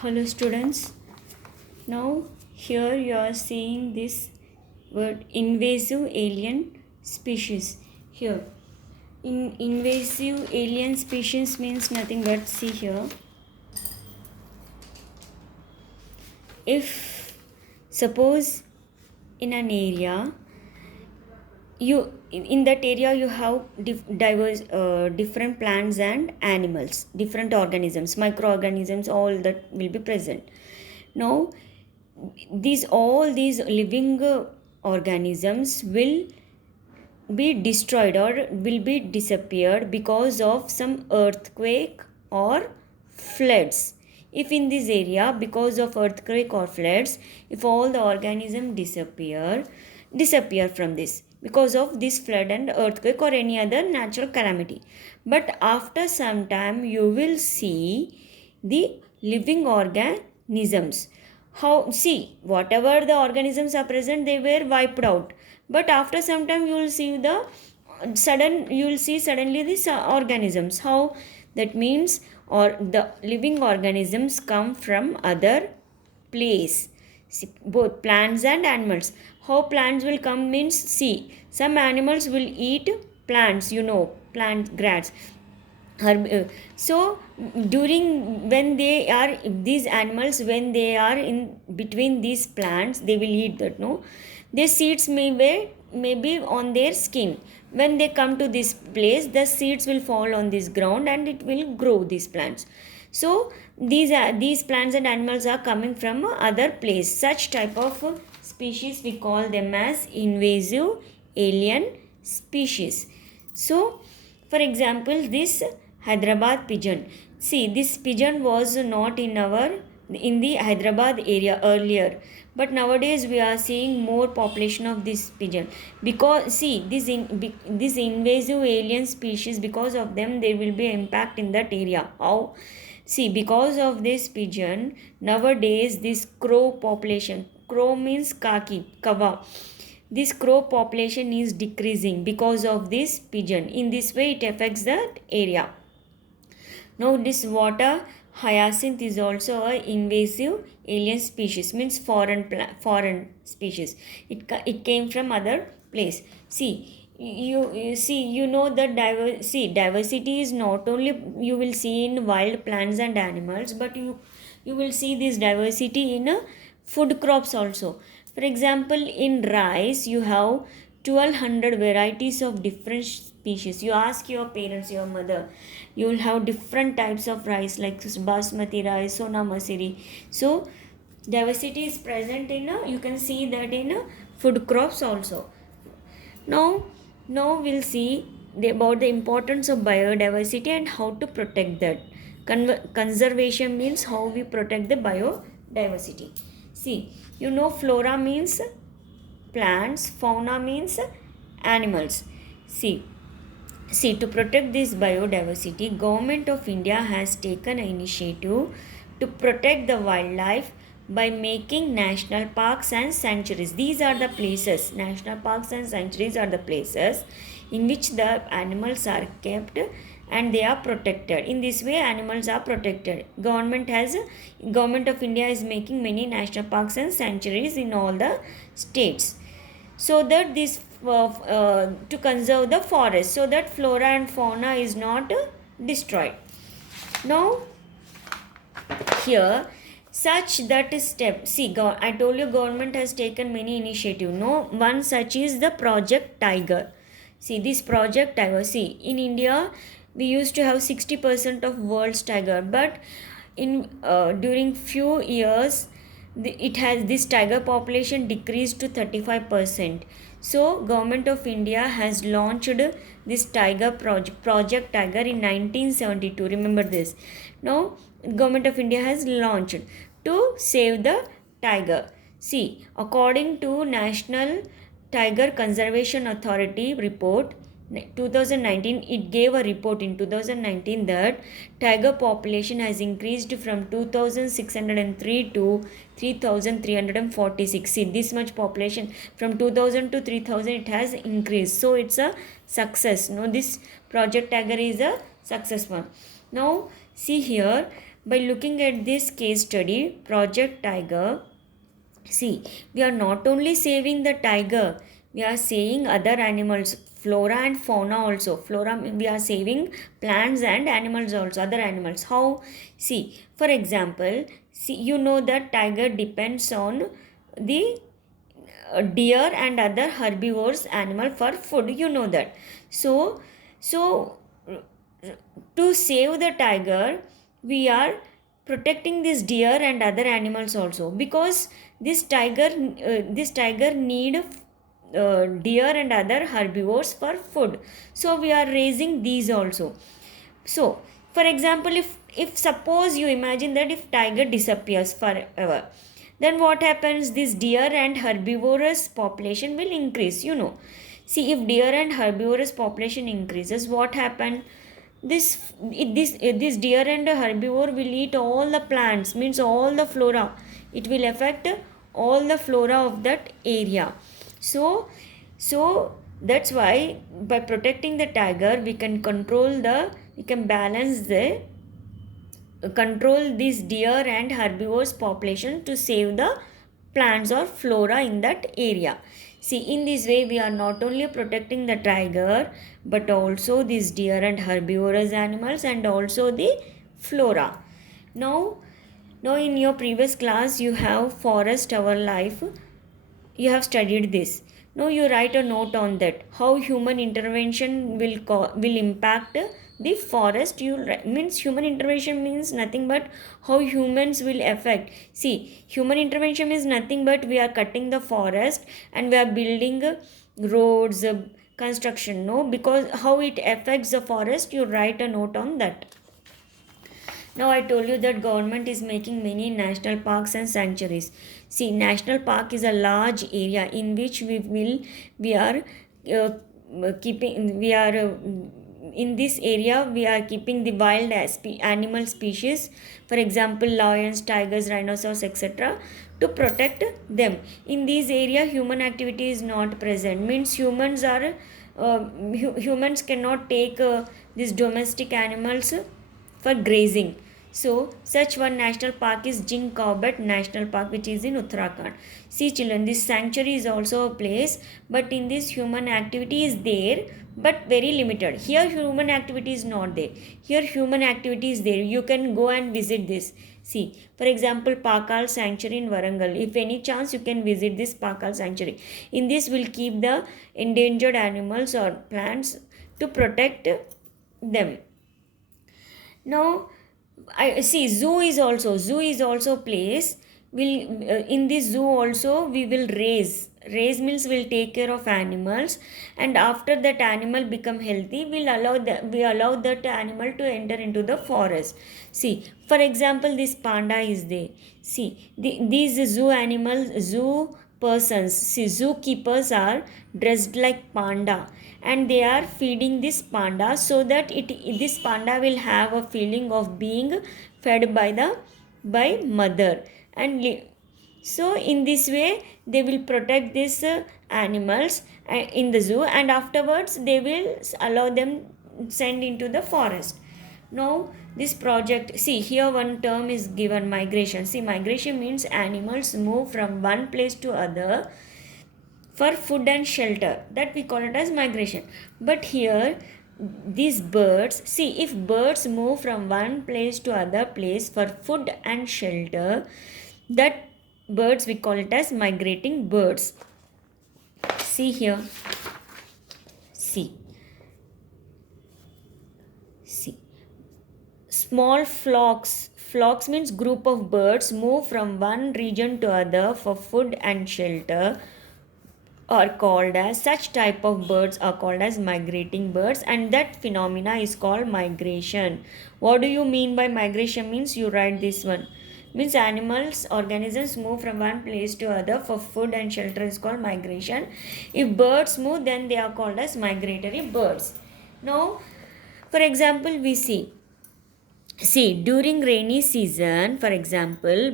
Hello students. Now here you are seeing this word invasive alien species. Here in invasive alien species means nothing but see here. If suppose in an area you in that area you have diverse different plants and animals, different organisms, microorganisms, all that will be present. Now all these living organisms will be destroyed or will be disappeared because of some earthquake or floods. If in this area because of earthquake or floods, if all the organisms disappear from this because of this flood and earthquake or any other natural calamity, but after some time you will see the living organisms. How, see, whatever the organisms are present, they were wiped out, but after some time you will see suddenly these organisms. How that means, or the living organisms come from other place. See, both plants and animals. How plants will come means, see, some animals will eat plants, plant grass. So during when they are, these animals, when they are in between these plants, they will eat that, no, their seeds may be on their skin. When they come to this place, the seeds will fall on this ground and it will grow these plants. So these plants and animals are coming from other place. Such type of species we call them as invasive alien species. So for example, this Hyderabad pigeon. See, this pigeon was not in the Hyderabad area earlier, but nowadays we are seeing more population of this pigeon, because see this invasive alien species, because of them there will be impact in that area. How? See, because of this pigeon, nowadays this crow population, crow means kaki, kawa, this crow population is decreasing because of this pigeon. In this way it affects that area. Now this water hyacinth is also a invasive alien species, means foreign species. It came from other place. See, you see, that diversity is not only you will see in wild plants and animals, but you will see this diversity in food crops also. For example, in rice you have 1200 varieties of different species. You ask your parents, your mother, you will have different types of rice like basmati rice, sona masuri. So diversity is present in you can see that in food crops also. Now we'll see about the importance of biodiversity and how to protect that. Conservation means how we protect the biodiversity. See, flora means plants, fauna means animals. See, to protect this biodiversity, Government of India has taken an initiative to protect the wildlife by making national parks and sanctuaries. These are the places, national parks and sanctuaries are the places in which the animals are kept and they are protected. In this way, animals are protected. Government of India is making many national parks and sanctuaries in all the states, so that this to conserve the forest, so that flora and fauna is not destroyed. Now here, such that step, see, I told you government has taken many initiative. No, one such is the Project Tiger. See, this Project Tiger, see, in India we used to have 60% of world's tiger, but in during few years this tiger population decreased to 35%. So Government of India has launched this tiger project Tiger in 1972. Remember this. Now Government of India has launched to save the tiger. See, according to National Tiger Conservation Authority report 2019, it gave a report in 2019 that tiger population has increased from 2603 to 3346. See, this much population from 2000 to 3000 it has increased. So it's a success. No, this Project Tiger is a success one. Now see here, by looking at this case study, Project Tiger, see, we are not only saving the tiger, we are saving other animals, flora and fauna also. Flora, we are saving plants and animals also, other animals. How? See, for example, see, you know that tiger depends on the deer and other herbivores animal for food, you know that. So to save the tiger, we are protecting this deer and other animals also, because this tiger need deer and other herbivores for food, so we are raising these also. So for example, if suppose you imagine that if tiger disappears forever, then what happens? This deer and herbivorous population will increase, you know. See, if deer and herbivorous population increases, what happen? This deer and herbivore will eat all the plants, means all the flora. It will affect all the flora of that area. So that's why by protecting the tiger, we can balance the control this deer and herbivores population to save the plants or flora in that area. See, in this way we are not only protecting the tiger, but also these deer and herbivorous animals and also the flora. Now in your previous class you have forest our life, you have studied this. Now you write a note on that, how human intervention will impact the forest. Means human intervention means nothing but how humans will affect. See, human intervention is nothing but we are cutting the forest and we are building roads, construction, no, because how it affects the forest, you write a note on that. Now I told you that government is making many national parks and sanctuaries. See, national park is a large area in which we are keeping we are in this area we are keeping the wild animal species, for example lions, tigers, rhinoceros, etc., to protect them. In this area human activity is not present, means humans cannot take these domestic animals for grazing. So, such one national park is Jim Corbett National Park, which is in Uttarakhand. See, children, this sanctuary is also a place, but in this human activity is there, but very limited. Here, human activity is not there. Here, human activity is there. You can go and visit this. See, for example, Pakal Sanctuary in Warangal. If any chance, you can visit this Pakal Sanctuary. In this, we'll keep the endangered animals or plants to protect them. Now, I see zoo is also place. Will in this zoo also we will raise means we'll take care of animals, and after that animal become healthy, we allow that animal to enter into the forest. See, for example, this panda is there. See, these zoo persons, see, zookeepers are dressed like panda and they are feeding this panda so that this panda will have a feeling of being fed by mother, and so in this way they will protect these animals in the zoo, and afterwards they will allow them send into the forest. Now this project, see here one term is given, migration. See, migration means animals move from one place to other for food and shelter, that we call it as migration. But here these birds, see, if birds move from one place to other place for food and shelter, that birds we call it as migrating birds. See here, see small flocks means group of birds move from one region to other for food and shelter, are called as, such type of birds are called as migrating birds, and that phenomena is called migration. What do you mean by migration? Means you write this one, means animals, organisms move from one place to other for food and shelter is called migration. If birds move, then they are called as migratory birds. Now for example, we see during rainy season, for example,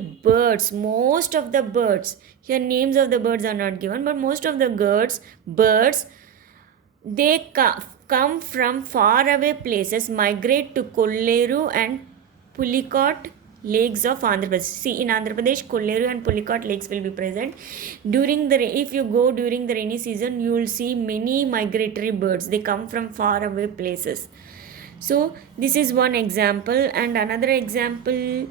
most of the birds, here names of the birds are not given, but most of the birds, they come from far away places, migrate to Kolleru and Pulicot lakes of Andhra Pradesh. See, in Andhra Pradesh, Kolleru and Pulicat lakes will be present. If you go during the rainy season, you will see many migratory birds. They come from far away places. So this is one example, and another example.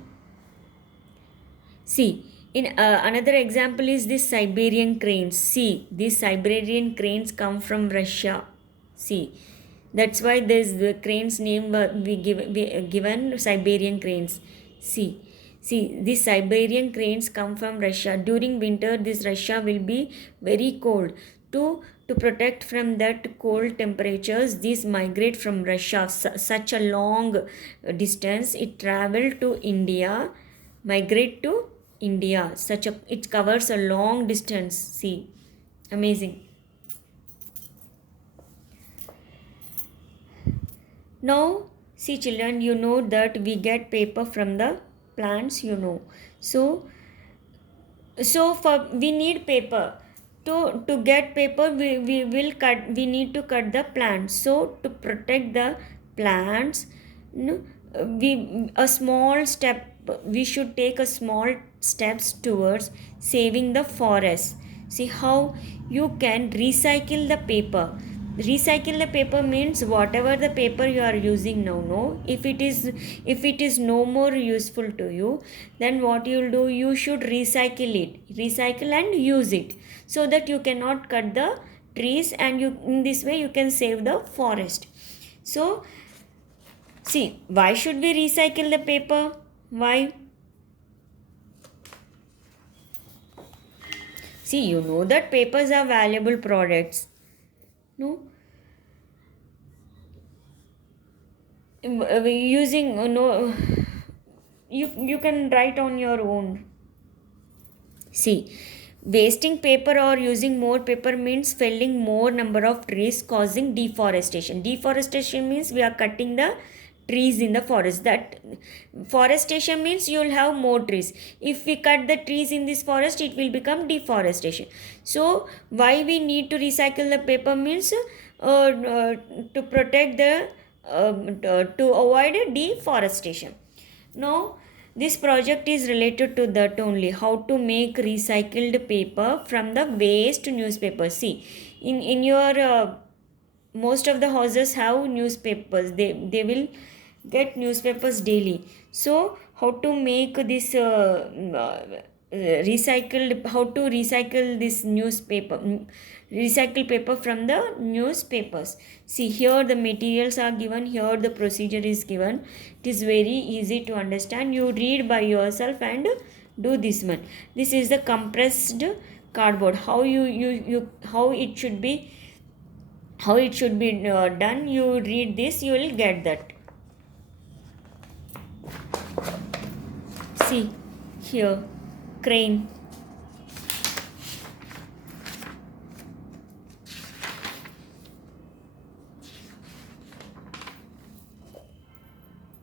See, in another example is this Siberian cranes. See, these Siberian cranes come from Russia. See, that's why this the cranes name given Siberian cranes. See, these Siberian cranes come from Russia. During winter, this Russia will be very cold. To protect from that cold temperatures, these migrate from Russia. Such a long distance. It traveled to India, migrate to India. It covers a long distance. See, amazing. Now, see children, you know that we get paper from the plants, you know. So we need paper. To get paper, we need to cut the plants. So to protect the plants, we should take a small steps towards saving the forest. See how you can recycle the paper. Recycle the paper means whatever the paper you are using now, no, if it is no more useful to you, then what you will do, you should recycle and use it, so that you cannot cut the trees, and in this way you can save the forest. So see, why should we recycle the paper? Why? See, you know that papers are valuable products. No, using no, you can write on your own. See, wasting paper or using more paper means felling more number of trees, causing deforestation. Deforestation means we are cutting the trees in the forest. That forestation means you will have more trees. If we cut the trees in this forest, it will become deforestation. So why we need to recycle the paper means to protect the to avoid deforestation. Now this project is related to that only, how to make recycled paper from the waste newspaper. See, in your most of the houses have newspapers. They will get newspapers daily. So how to make this recycled, how to recycle this newspaper, recycle paper from the newspapers. See, here the materials are given, here the procedure is given. It is very easy to understand. You read by yourself and do this one. This is the compressed cardboard. How how it should be done. You read this, you will get that. See here, crane.